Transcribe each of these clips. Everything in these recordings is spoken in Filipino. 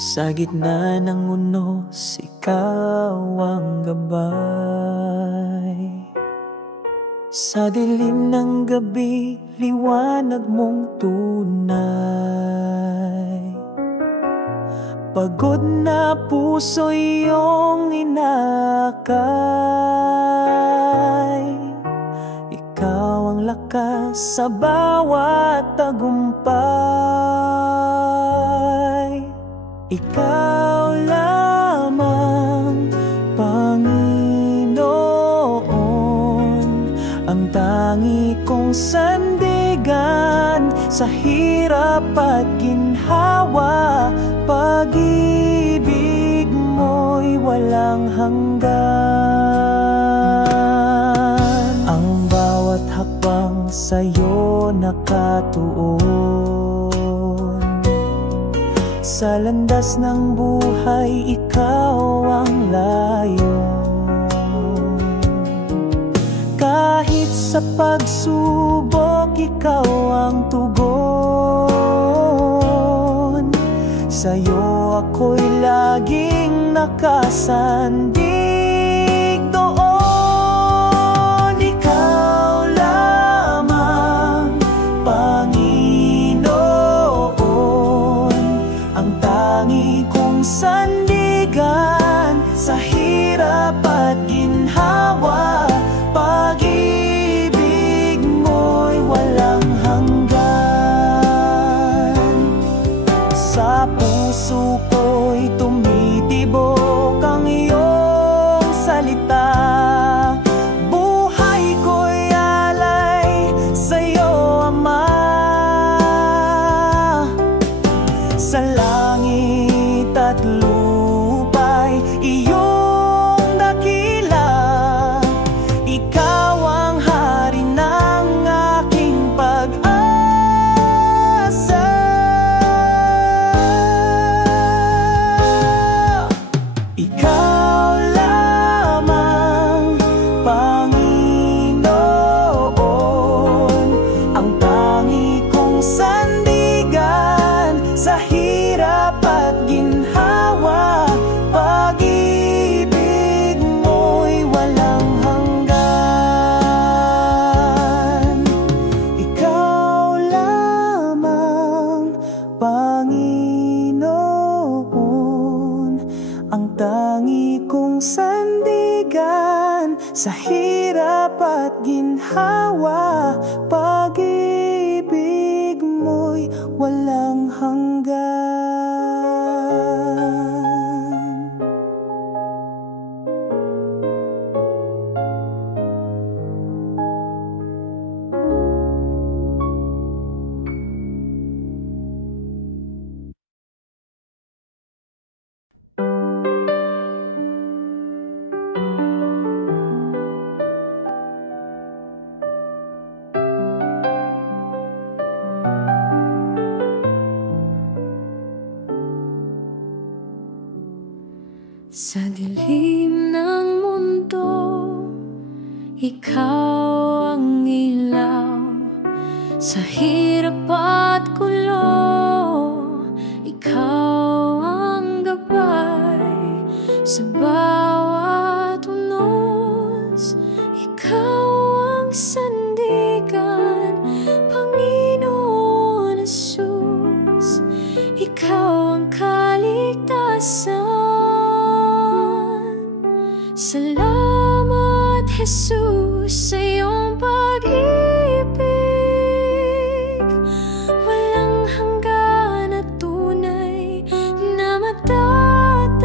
Sa gitna ng unos, ikaw ang gabay. Sa dilim ng gabi, liwanag mong tunay. Pagod na puso iyong inakay. Ikaw ang lakas sa bawat tagumpay. Ikaw lamang, Panginoon, ang tangi kong sandigan sa hirap at ginhawa. Pag-ibig mo'y walang hanggan. Ang bawat hakbang sa'yo nakatuon. Sa landas ng buhay, ikaw ang layon. Kahit sa pagsubok, ikaw ang tugon. Sa'yo ako'y laging nakasandig doon. Ikaw lamang, Panginoon, ang tangi kong sandigan sa hirap at ginhawa. Pag-ibig mo'y walang hanggan. Sa puso ko'y tumitibok ang iyong salita. Buhay ko'y alay sa'yo, Ama. Sa langit at lupa'y iyong dakila. Ikaw ang hari ng aking pag-asa. Ikaw lamang, Panginoon, ang tangi kong sandigan sa hirap at ginhawa. Pag-ibig mo'y walang hanggan. Ikaw lamang, Panginoon, ang tangi kong sandigan sa hirap at ginhawa. Pag-ibig mo'y walang hanggan. Sa dilim ng mundo, ikaw ang ilaw. Sa hirap at gulo, ikaw ang gabay. Sa bawat unos, ikaw ang sandigan. Panginoon Jesus, ikaw ang kaligtasan. Salamat, Jesus, sa iyong pag-ibig. Walang hanggan at tunay na matatag.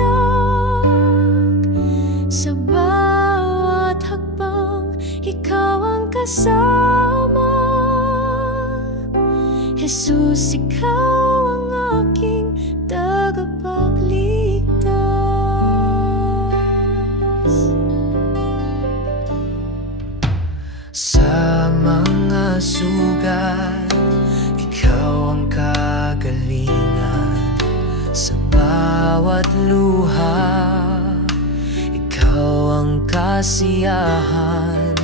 Sa bawat hakbang, ikaw ang kasama. Jesus, ikaw ang aking tagapagligtas. Sa mga sugat, ikaw ang kagalingan. Sa bawat luha, ikaw ang kasiyahan.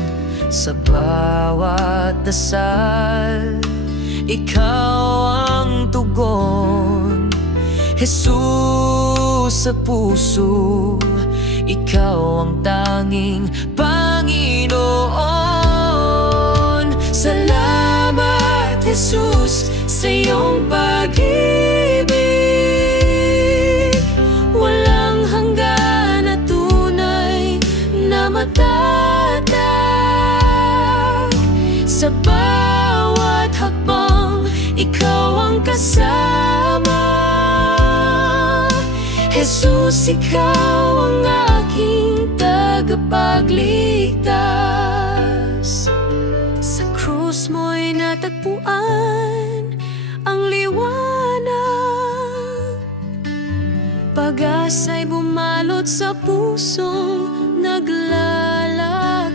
Sa bawat dasal, ikaw ang tugon. Jesus sa puso, ikaw ang tanging Panginoon. Salamat, Jesus, sa iyong pag-ibig. Walang hanggan na tunay na matatag. Sa bawat hakbang, ikaw ang kasama. Jesus, ikaw ang aking tagapagligtas. Sa krus mo'y natagpuan ang liwanag. Pag-asa'y bumalot sa pusong naglalakbay.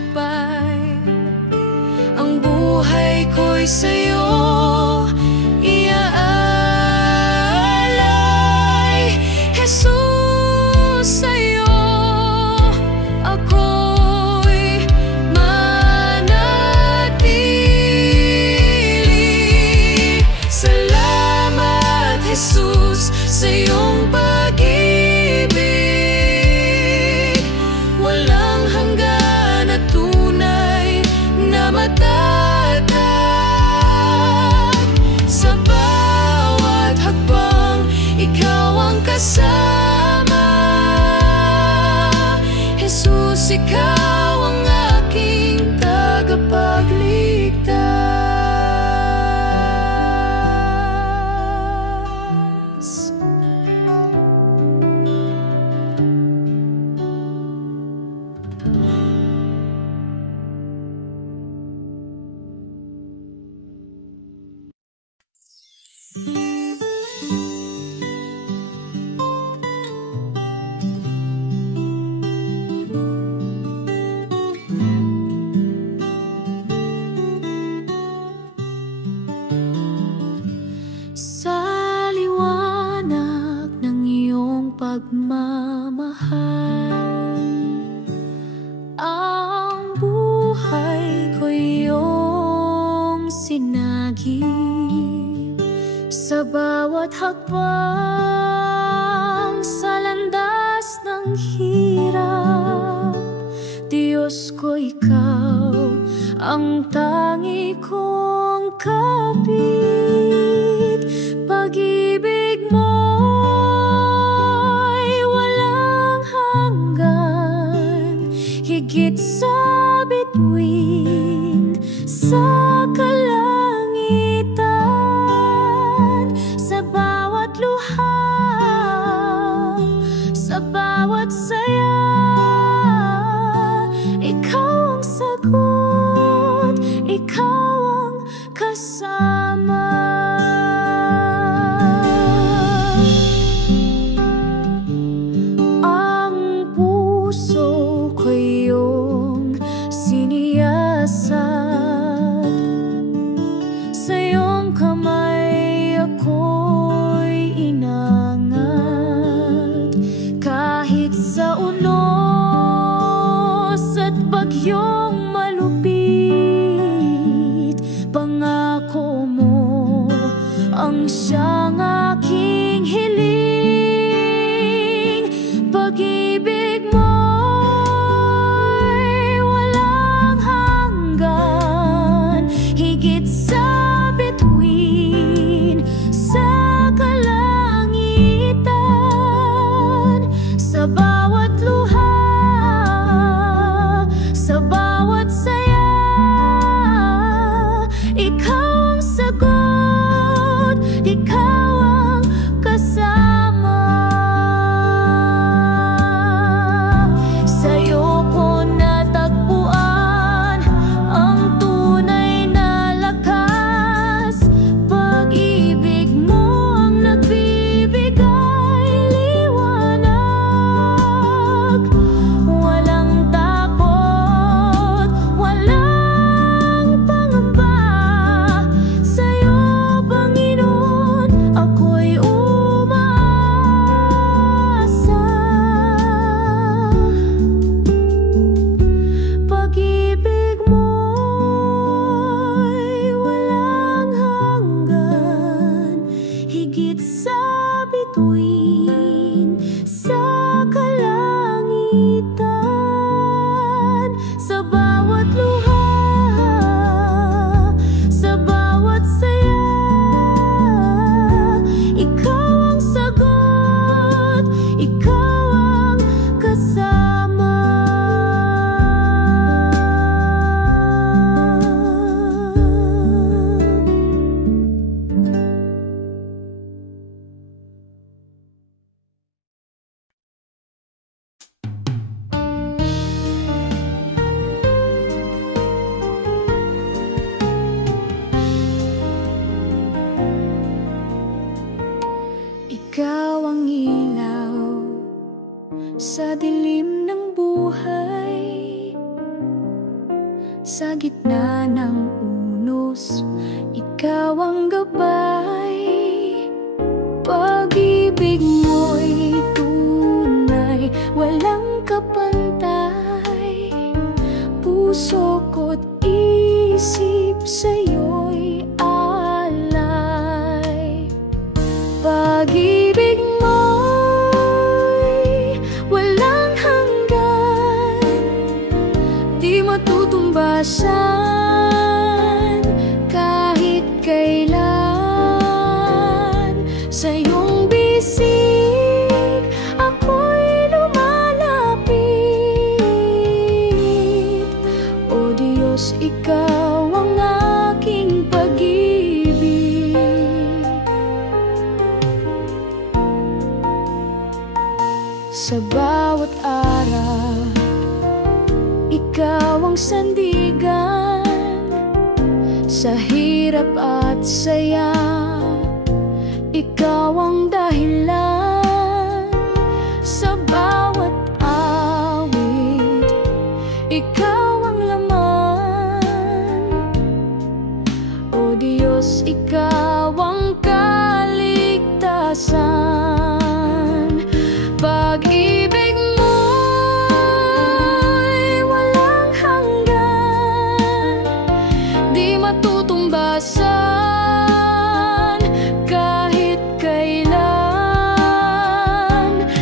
Ang buhay ko'y sa'yo iaalay. Jesus, sa'yo ako'y manatili. Salamat, Jesus, sa iyong pag-ibig. Walang hanggan na tunay na matatag. Sa bawat hakbang, ikaw ang kasama. Jesus, ikaw ang aking tagapagligtas. Sa liwanag ng iyong pagmamahal, ang buhay ko iyong sinagip. Sa bawat hakbang, sa landas ng hirap, Diyos ko, ikaw ang tangi kong kabit. Pag-ibig mo'y walang hanggan, higit sa bituin sa kalangitan. Sa bawat luha, sa bawat saya, ikaw ang sagot, ikaw ang kasama. Ang puso ko iyong siniyasat. Sa iyong kamay ako'y inangat. Kahit sa unos at bagyong malupit, pangako mo ang siyang aking hiling. Pag-ibig mo'y walang hanggan, higit sa bituin sa kalangitan. Sa bawat luha, sa bawat saya, ikaw ang sagot, ikaw ang kasama. Ikaw ang ilaw sa dilim ng buhay, sa gitna ng unos, ikaw ang gabay. Pag-ibig mo'y tunay, walang kapantay. Puso ko't isip sa'yo'y alay. Pag-ibig mo'y walang hanggan, di matutumbasan kahit kailan. Sa iyong bisig ako'y lumalapit. O Diyos, ikaw ang aking pag-ibig. Sa bawat araw, ikaw ang sandigan. Sa hirap at saya, ikaw ang dahilan. Sa bawat awit, ikaw ang laman. O Diyos, ikaw ang kaligtasan. Pag-ibig mo'y walang hanggan, di matutumbasan kahit kailan.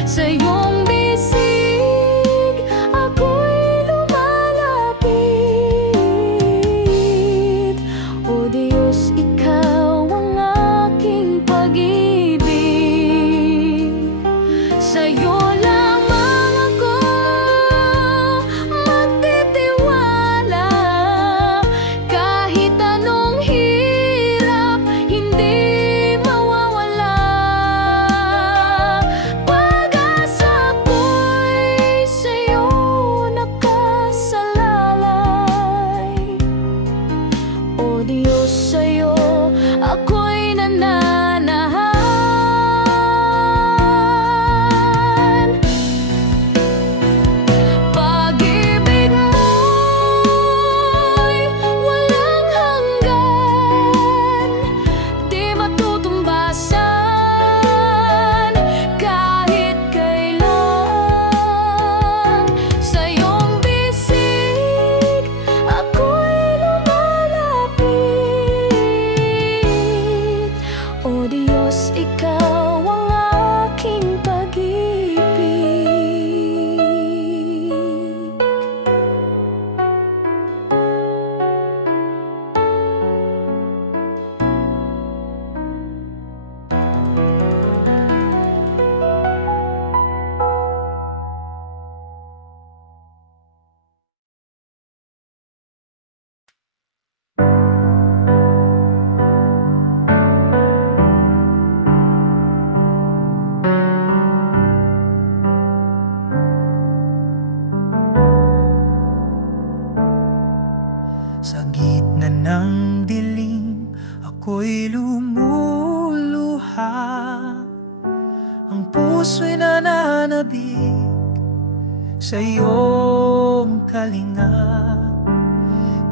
Sa iyong bisig ako'y lumalapit. O Diyos, ikaw ang aking pag-ibig. Sa'yo lamang ako magtitiwala. Kahit anong hirap, hindi mawawala. Pag-asa ko'y sa'yo nakasalalay. O Diyos, sa'yo ako'y nananahan. Pag-ibig mo'y walang hanggan, di matutumbasan kahit kailan. Sa iyong bisig ako'y lumalapit. O Diyos, ikaw ang aking pag-ibig. Sa gitna ng dilim, ako'y lumuluha. Ang puso'y nananabik sa iyong kalinga.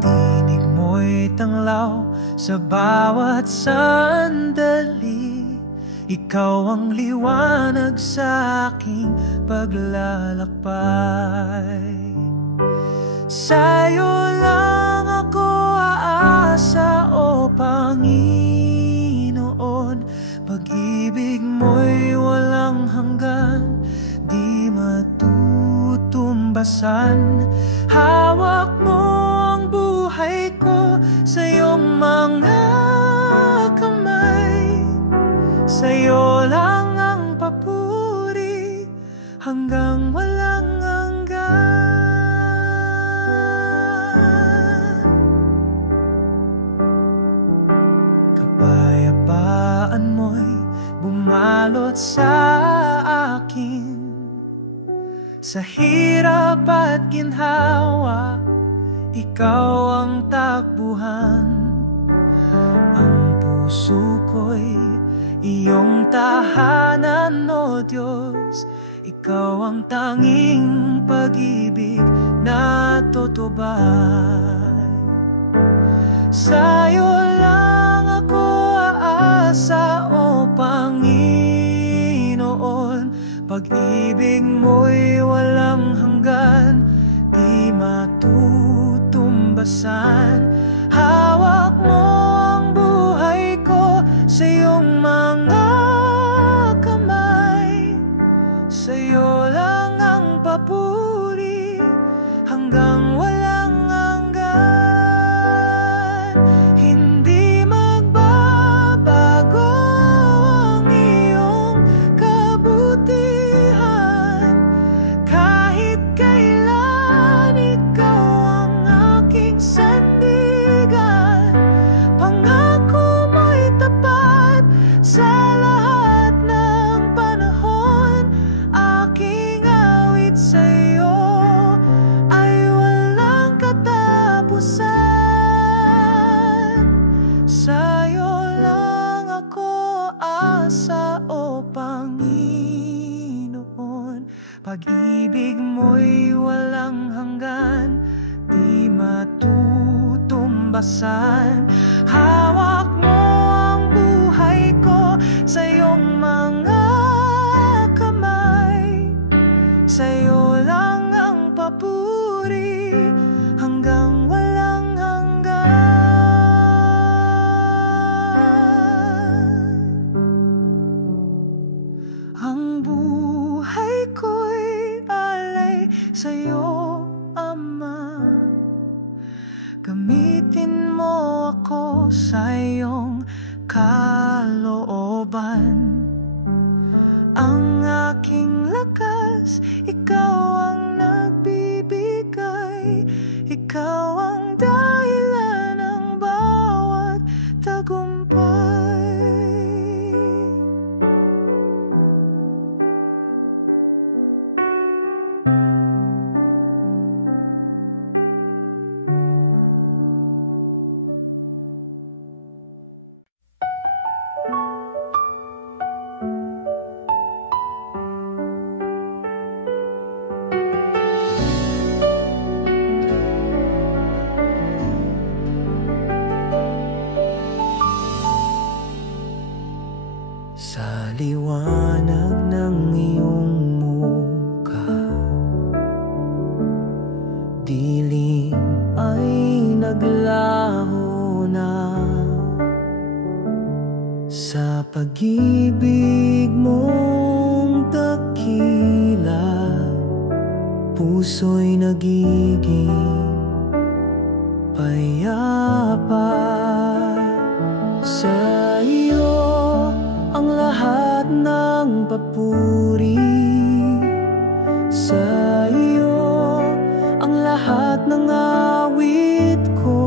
Tinig mo'y tanglaw sa bawat sandali. Ikaw ang liwanag sa aking paglalakbay. Sa'yo lang ako aasa, o Panginoon. Pag-ibig mo'y walang hanggan, di matutumbasan. Hawak mo ang buhay ko sa iyong mga kamay. Sa'yo lang ang papuri hanggang walang hanggan. Kapayapaan mo'y bumalot sa akin. Sa hirap at ginhawa, ikaw ang takbuhan. Ang puso ko'y iyong tahanan, O Diyos. Ikaw ang tanging pag-ibig na tutubay. Sa'yo lang ako aasa, O Panginoon. Pag-ibig mo'y walang hanggan, di matutumbasan. Hawak mo ang buhay ko sa iyong mga kamay. Sa'yo lang ang papuri hanggang walang hanggan. Hindi magbabago ang iyong kabutihan. Kahit kailan ikaw ang aking sandigan. Pangako mo'y tapat sa lahat ng panahon. Aking awit sa'yo ay walang katapusan. Sa'yo lang ako aasa, O Panginoon. Pag-ibig mo'y walang hanggan, di matutumbasan. Hawak mo ang buhay ko sa iyong mga kamay. Sa'yo lang ang papuri hanggang walang hanggan. Ang buhay ko'y alay sa'yo, Ama. Gamitin mo ako sa iyong kalooban. Ang aking lakas, ikaw ang nagbibigay. Ikaw ang dahilan ng bawat tagumpay. Sa liwanag ng iyong mukha, dilim ay naglaho na. Sa pag-ibig mong dakila, puso'y nagiging payapa. Sa iyo ang lahat ng papuri. Sa iyo ang lahat ng awit ko.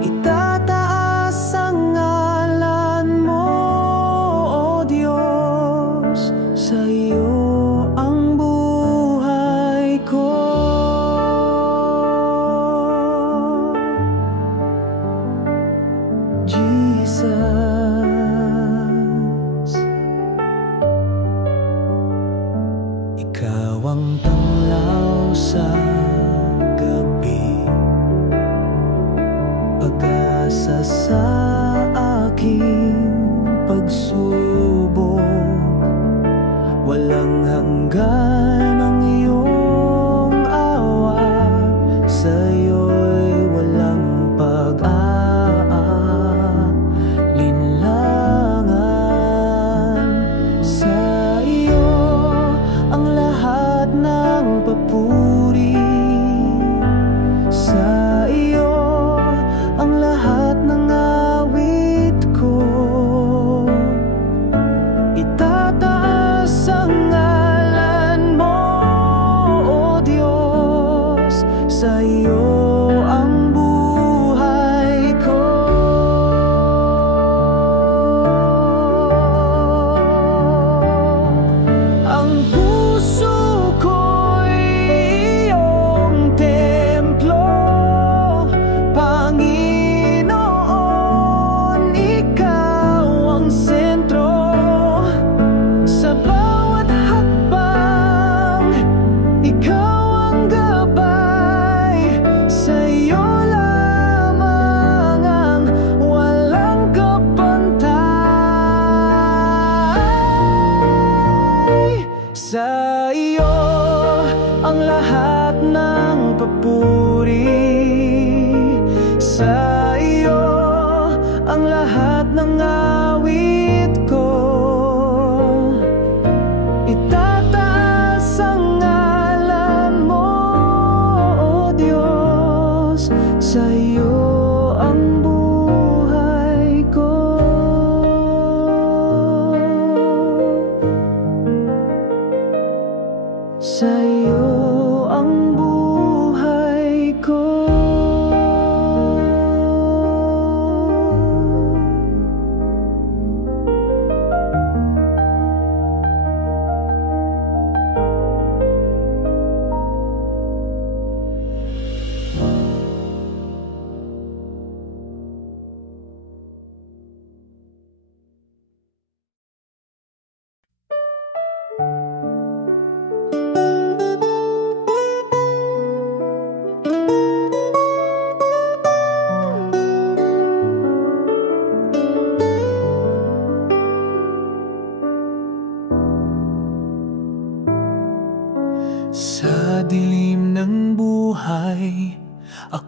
Itataas ang ngalan mo, O Diyos. Sa iyo ang buhay ko. Jesus,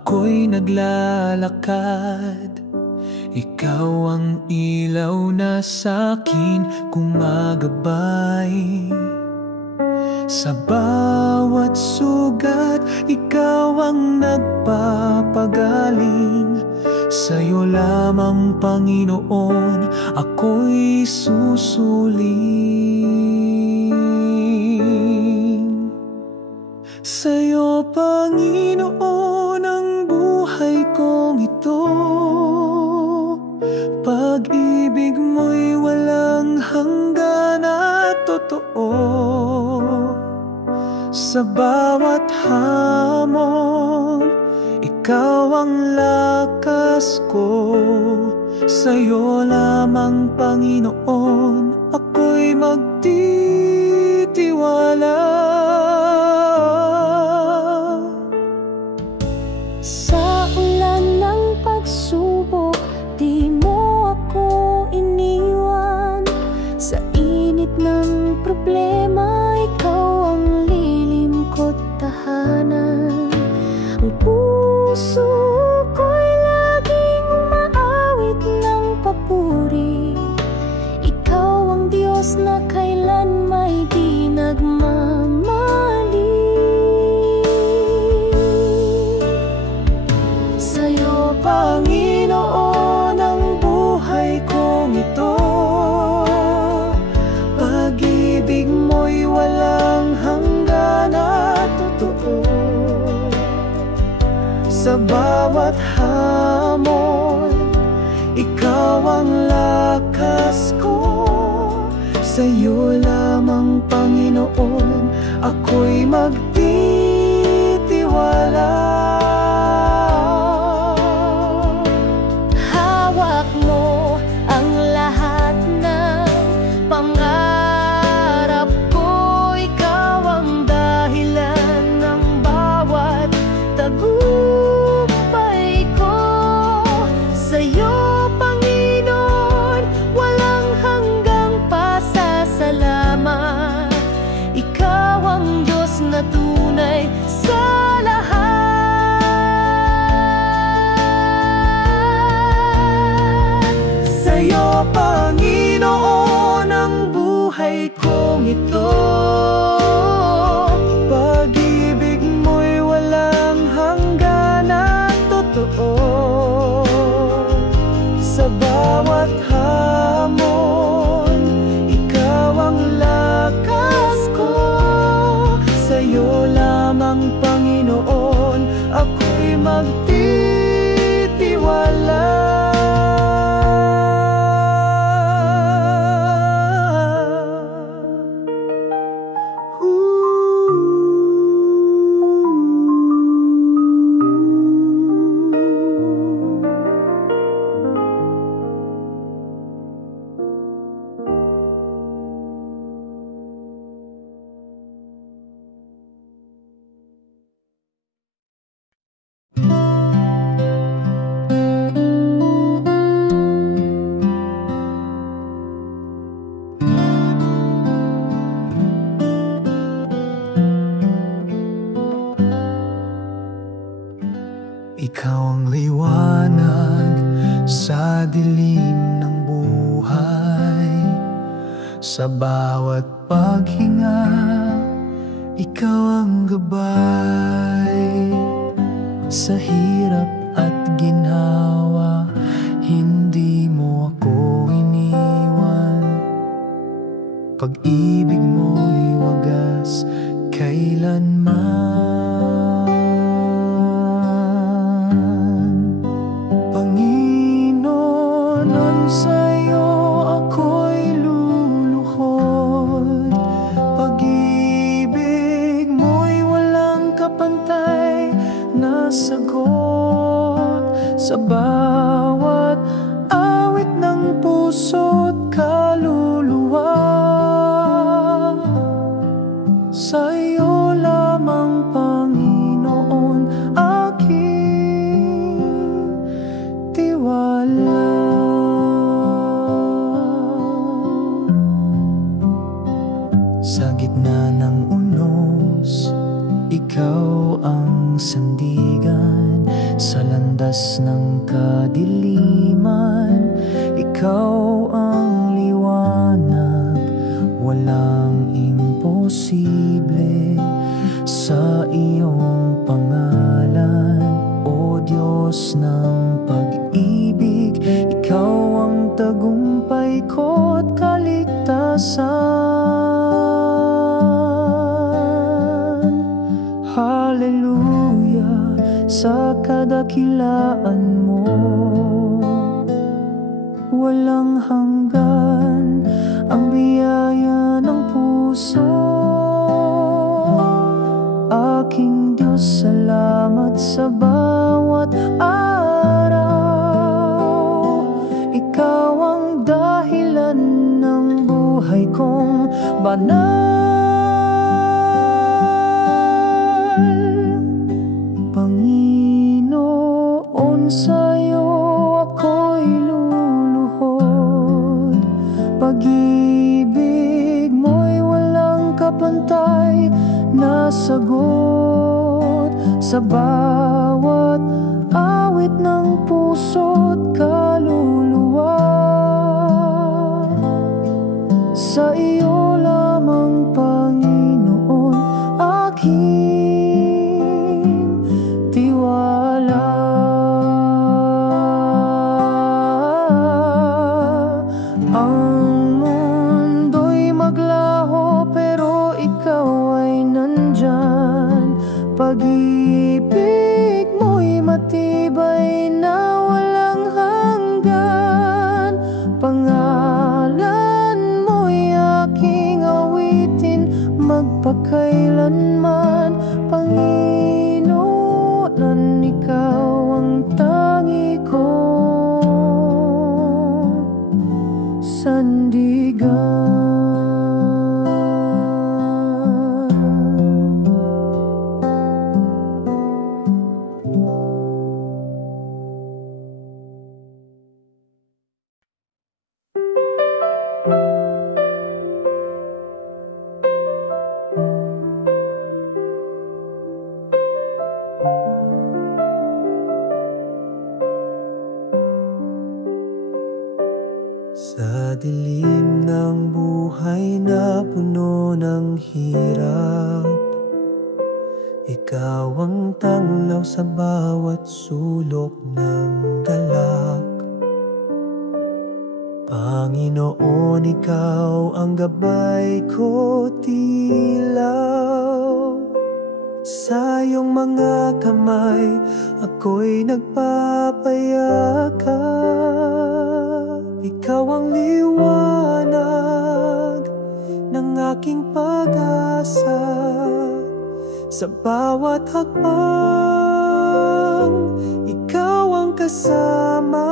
ako'y naglalakad. Ikaw ang ilaw na sa'kin gumagabay. Sa bawat sugat, ikaw ang nagpapagaling. Sa'yo lamang, Panginoon, ako'y susuling. Sa'yo, Panginoon, ang buhay kong ito. Pag-ibig mo'y walang hanggan at totoo. Sa bawat hamon, ikaw ang lakas ko. Sa'yo lamang, Panginoon, ako'y magtitiwala. Sa ulan ng pagsubok, di mo ako iniwan. Sa init ng problema, ikaw ang lilim ko't tahanan. Ang puso ko'y laging umaawit ng papuri. Ikaw ang Diyos na kailan may di nagmamali. Sa'yo, Panginoon, ang buhay kong ito. Pag-ibig mo'y walang hanggan at totoo. Sa bawat hamon, ikaw ang lakas ko. Sa'yo lamang, Panginoon, ako'y magtitiwala. Hawak mo ang lahat ng pangarap ko. Ikaw ang dahilan ng bawat tagumpay ko. Sa'yo, Panginoon, walang hanggang pasasalamat. Ikaw ang Diyos na tunay sa lahat. Sa'yo, Panginoon, ang buhay kong ito. Pag-ibig mo'y walang hanggan at totoo. Sa bawat hamon, ikaw ang lakas ko. Sa'yo lamang, Panginoon, ako'y magtitiwala. Ikaw ang liwanag sa dilim ng buhay. Sa bawat paghinga, ikaw ang gabay. Sa hirap at ginhawa, hindi mo ako iniwan. Pag-ibig mo'y wagas kailanman. Sa'yo ako'y luluhod. Pag-ibig mo'y walang kapantay na sagot. Sa bawat awit ng puso't kaluluwa, sa'yo lamang, Panginoon, aking tiwala. Sa gitna ng unos, ikaw ang sandigan. landas ng kadiliman, ikaw ang liwanag, walang imposible. Sa iyong pangalan, O Diyos ng pag-ibig, ikaw ang tagumpay ko't kaligtasan. Hallelujah sa kadakilaan mo, walang hanggan ang biyaya ng puso. Aking Diyos, salamat sa bawat araw. Ikaw ang dahilan ng buhay kong banal. Panginoon, sa'yo ako'y luluhod. Pag-ibig mo'y walang kapantay, nasagot sa bawat awit ng puso't kaluluwa. Sa iyo lamang, Panginoon, aking tiwala. Ang mundo'y maglaho pero ikaw ay nandyan. Pag-ibig mo'y matibay na walang hanggan. Pangalan mo'y aking awitin magpakailanman. Panginoon, ikaw ang tangi kong sandigan. Sa dilim ng buhay na puno ng hirap, ikaw ang tanglaw sa bawat sulok ng galak. Panginoon, ikaw ang gabay ko, tilaw. Sa iyong mga kamay ako'y nagpapayakap. Ikaw ang liwanag ng aking pag-asa. Sa bawat hakbang, ikaw ang kasama.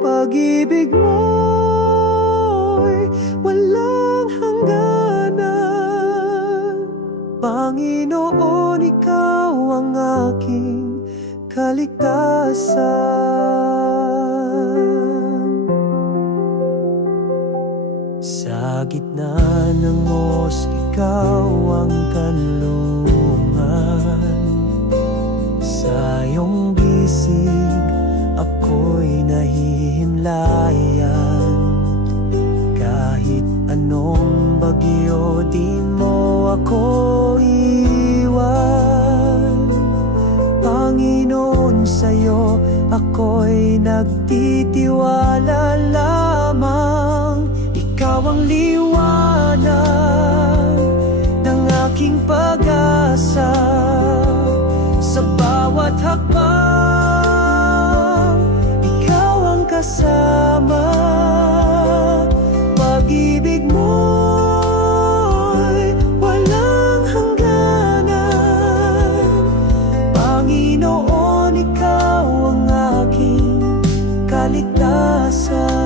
Pag-ibig mo'y walang hangganan. Panginoon, ikaw ang aking kaligtasan. Sa gitna ng os, ikaw ang kanlungan. Sa iyong bisig, ako'y nahihimlayan. Kahit anong bagyo, di mo ako iwan. Panginoon, sa'yo ako'y nagtitiwala lamang. Ikaw ang liwanag ng aking pag-asa. Sa bawat hakbang, ikaw ang kasama. Pag-ibig mo'y walang hangganan. Panginoon, ikaw ang aking kaligtasan.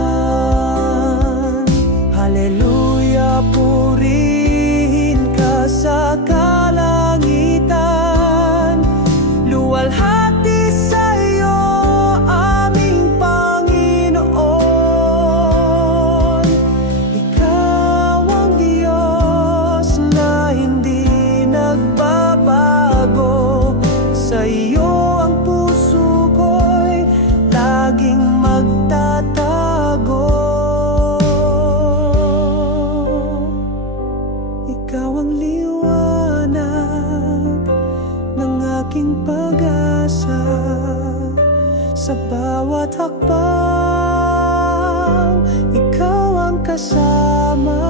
kasama.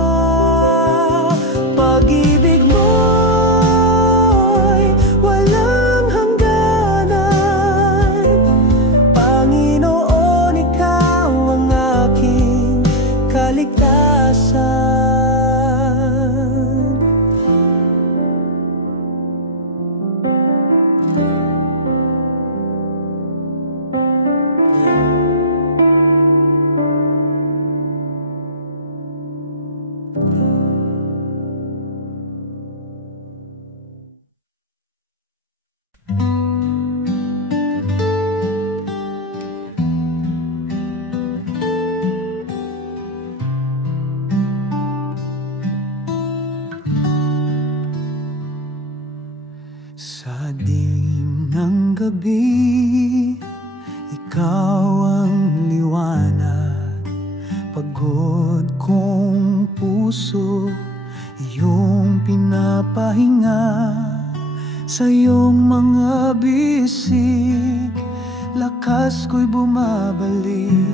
Pag-ibig mo'y walang hangganan. Panginoon, ikaw ang aking kaligtasan. Sa dilim ng gabi, ikaw ang liwanag. Pagod kong puso, iyong pinapahinga. Sa iyong mga bisig, lakas ko'y bumabalik.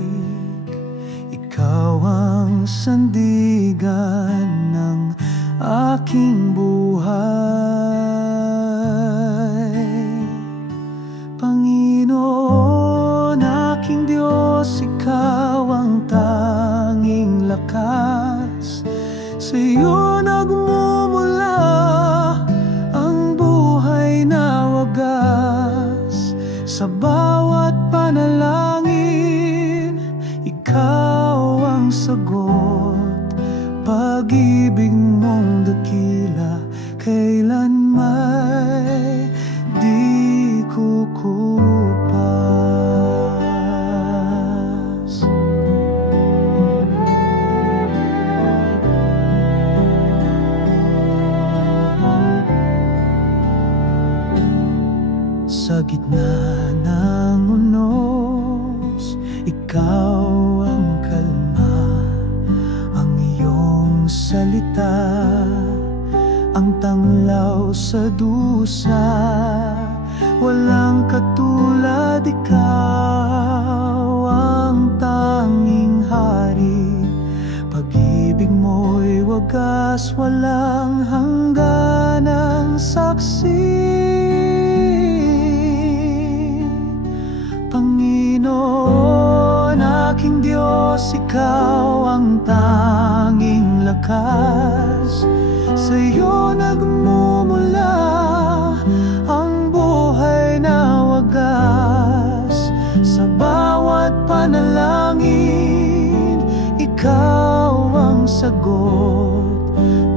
Ikaw ang sandigan ng aking buhay. Panginoon, aking Diyos, ikaw ang tanging lakas. Sa iyo nagmumula ang buhay na wagas. Sa bawat panalangin, ikaw ang sagot. Pag-ibig mong dakila, kailan may di kukupas. Sa gitna ng unos, ikaw ang kalma. Ang iyong salita, ang tanglaw sa dusa. Walang katulad, ikaw ang tanging hari. Pag-ibig mo'y wagas, walang hangganang saksi. Panginoon, aking Diyos, ikaw ang tanging lakas. Sa iyo nagmumula ang buhay na wagas. Sa bawat panalangin, ikaw ang sagot.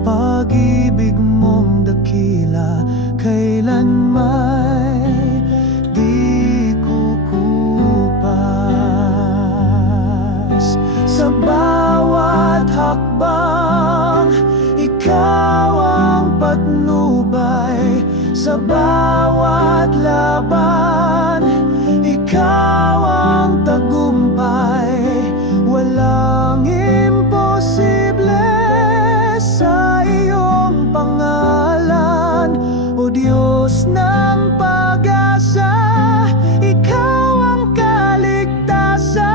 Pag-ibig mong dakila, kailan may di kukupas. Sa bawat hakbang, ikaw ang patnubay. Sa bawat laban, ikaw ang tagumpay. Walang imposible sa iyong pangalan. O Diyos ng pag-asa, ikaw ang kaligtasan.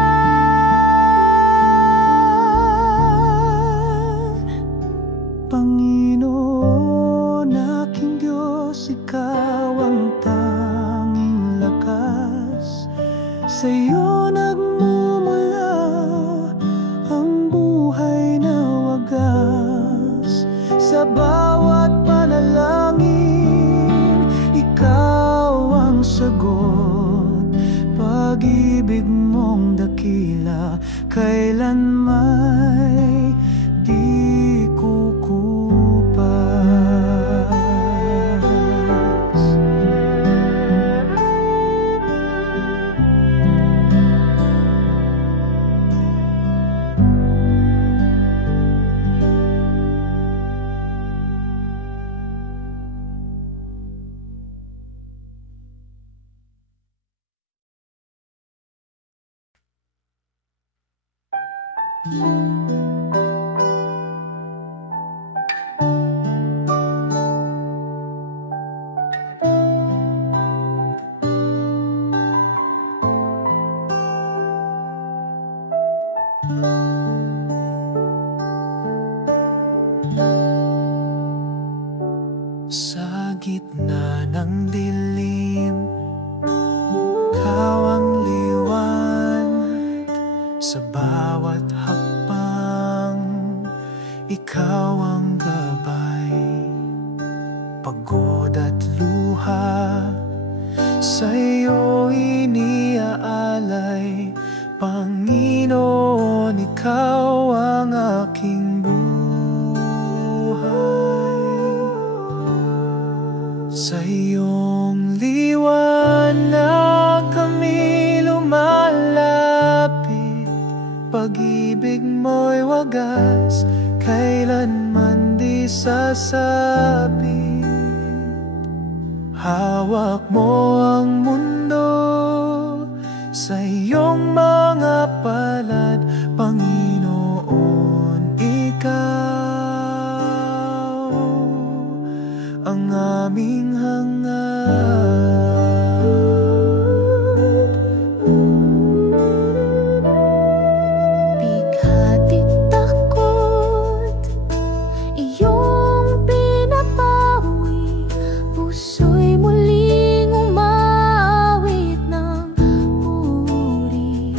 Panginoon, aking Diyos, ikaw ang tanging lakas. Sa iyo nagmumula ang buhay na wagas. Sa bawat panalangin, ikaw ang sagot. Pag-ibig mong dakila, kailan may di kukupas. ng dilim, ikaw ang liwanag sa bawat hakbang, ikaw ang gabay, pagod at luha, sa'yo iniaalay. Panginoon, ikaw ang aking buhay. Sa iyong liwanag kami lumalapit, pag-ibig mo'y wagas, kailanman di sasabit. Hawak mo ang mundo sa iyong mga palad, Panginoon, ikaw ang aming hangad. Bighatit takot, iyong pinapawi, puso'y muling umawit ng puri.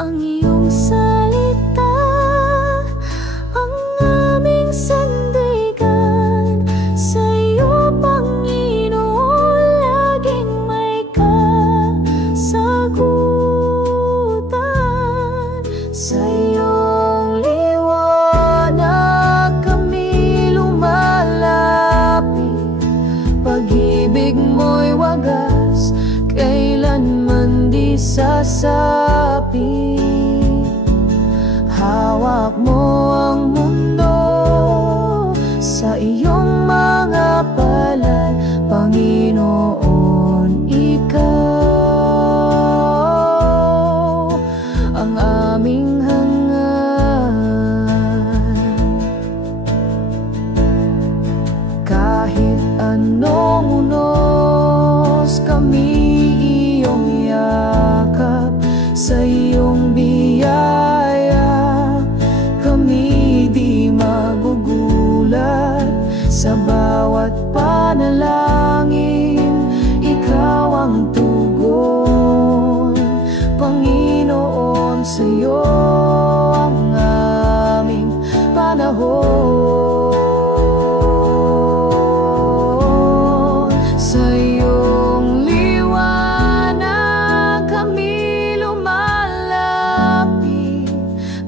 Ang iyong salita, ang aming sandigan, sa iyo, Panginoon, laging may kasagutan. Sa iyong liwanag kami lumalapit, pag-ibig mo'y wagas, kailanman di sasapit. Hawak mo ang mundo sa iyong mga palad, Panginoon, ikaw ang aming hangad. Kahit anong unos kami iyong yakap, sa iyong biyaya kami di magugulat. Sa bawat panalangin, ikaw ang tugon, Panginoon, sa iyo ang aming panahon. Sa iyong liwanag kami lumalapit,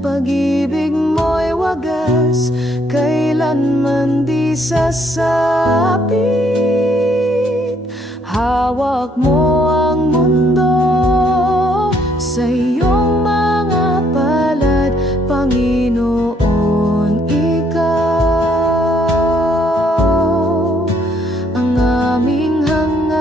pag-ibig mo'y wagas, kailanman di sasapit. Hawak mo ang mundo sa iyong mga palad, Panginoon, ikaw ang aming hangad.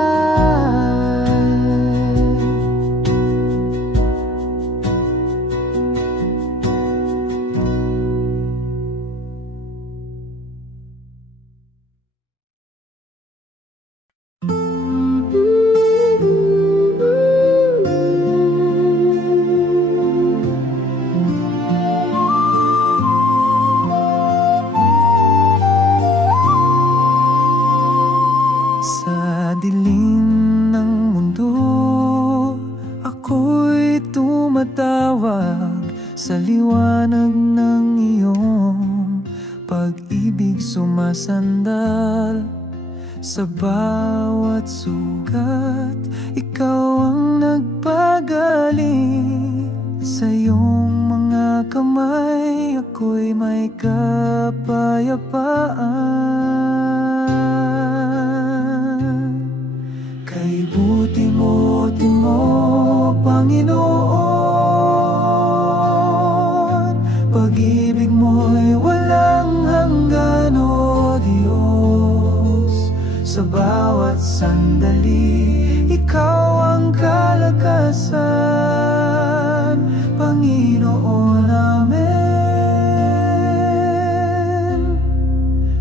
Sa dilim ng mundo, ako'y tumatawag sa liwanag ng iyong pag-ibig sumasandal. Sa bawat sugat, ikaw ang nagpagaling. Sa iyong mga kamay, ako'y may kapayapaan. Kay buti-buti mo, Panginoon, pag-ibig mo'y walang hanggan, o Diyos. Sa bawat sandali, ikaw ang kalakasan, Panginoon namin,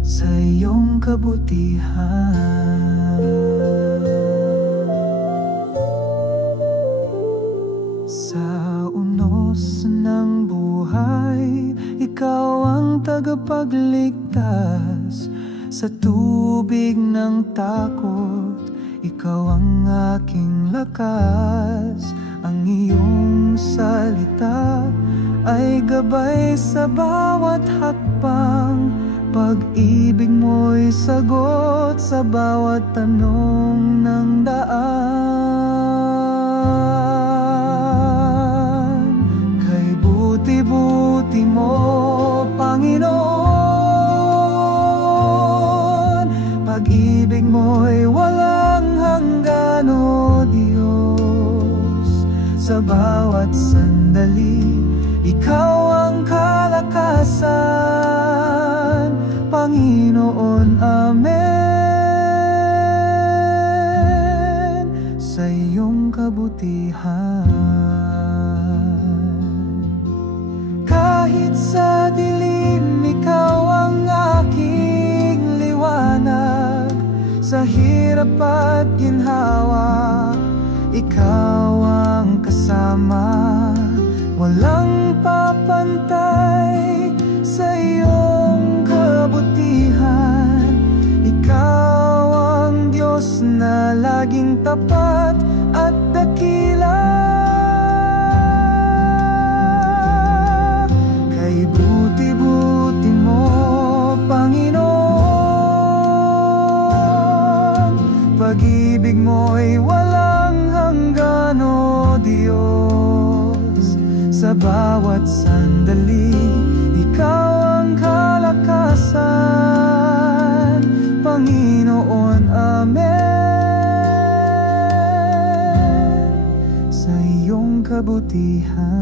sa iyong kabutihan. Sa unos ng buhay, ikaw ang tagapagligtas. sa tubig ng takot. Ikaw ang aking lakas, ang iyong salita ay gabay sa bawat hakbang. Pag-ibig mo'y sagot sa bawat tanong ng daan. Kay buti-buti mo, Panginoon, pag-ibig mo'y walang hanggan, o Diyos. Sa bawat sandali, ikaw ang kalakasan, Panginoon, amen. Sa iyong kabutihan, kahit sa dilim, ikaw ang aking liwanag. Sa hirap at ginhawa, ikaw ang kasama. Walang papantay sa iyong kabutihan. Ikaw ang Diyos na laging tapat at dakila. Kay buti-buti mo, Panginoon, pag-ibig mo'y walang hanggan, o Diyos. Sa bawat sandali, ikaw ang kalakasan, Panginoon, amen. Sa iyong kabutihan.